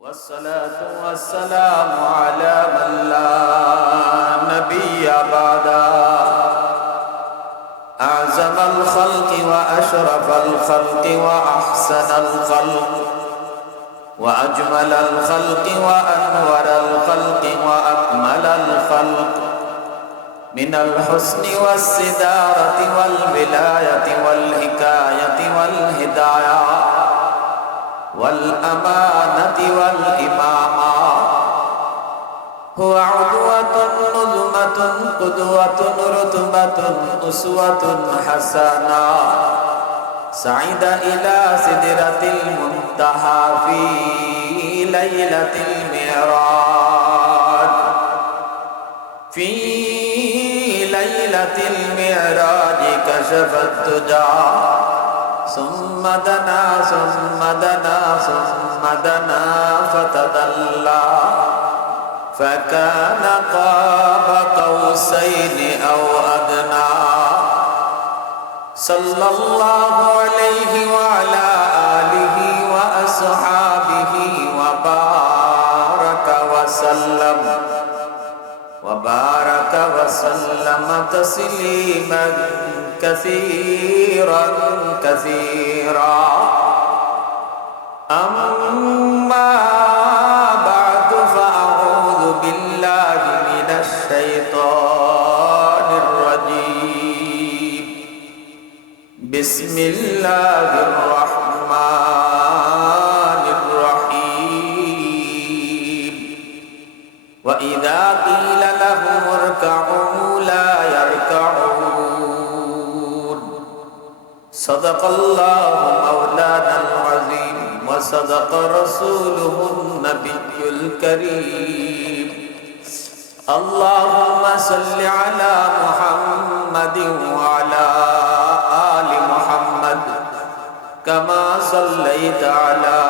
والصلاة والسلام على من لا نبي بعده. أعزم الخلق وأشرف الخلق وأحسن الخلق. وأجمل الخلق وأنور الخلق وأكمل الخلق. من الحسن والسدارة والولاية والحكاية والهداية. والأمانة والإمامة هو عدوة نظمة قدوة رتبة أسوة حسنة سعيد إلى سدرة المنتهى في ليلة المعراج في ليلة المعراج كشف الدجى ثم دنا ثم دنا ثم دنا فتدلى. فكان قاب قوسين أو أدنى. صلى الله عليه وعلى تسليما كثيرا كثيرا أما صدق الله مولانا العظيم وصدق رسوله النبي الكريم. اللهم صل على محمد وعلى آل محمد كما صليت على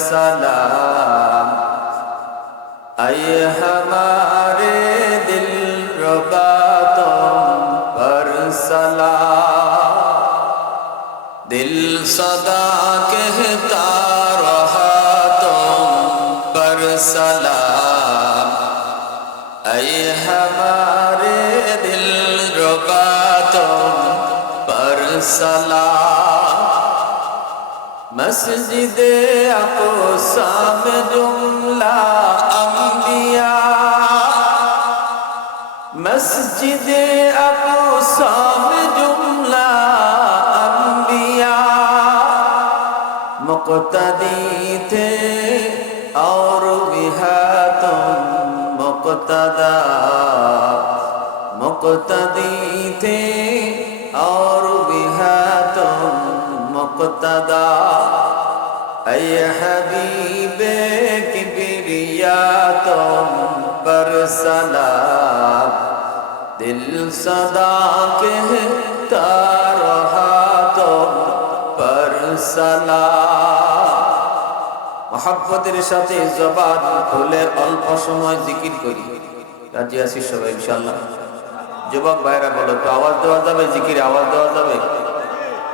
सलाम आए हमारे दिल रुबा तुम पर सलाम दिल सदा कहता रहा तुम पर सलाम आए हमारे दिल रुबा तुम पर सलाम মসজিদে আকসাম জুমলা আমদিয়া মসজিদে আকসাম জুমলা আমদিয়া মুকতাদি থে और बिहा तुम मुकतदा मुकतदी थे মুক্তদা اے حبیب کبریا تم پر سلام دل صدا کہتا رہا تم پر سلام সাথে জবান খুলে অল্প সময় জিকির করি। রাজি আছি সবাই, ইনশাআল্লাহ। যুবক ভাইরা বলো, তো আওয়াজ দেওয়া যাবে? জিকির আওয়াজ দেওয়া যাবে?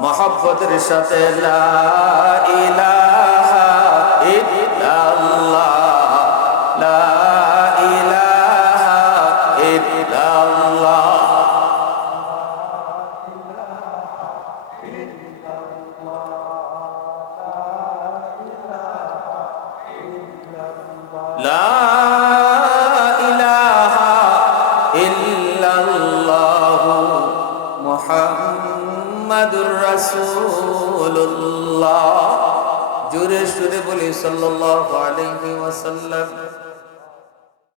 মহব্বতের সাথে লা ইলাহা মুহাম্মাদুর রাসূলুল্লাহ। জোরে সুরে বলি সাল্লাল্লাহু আলাইহি ওয়াসাল্লাম।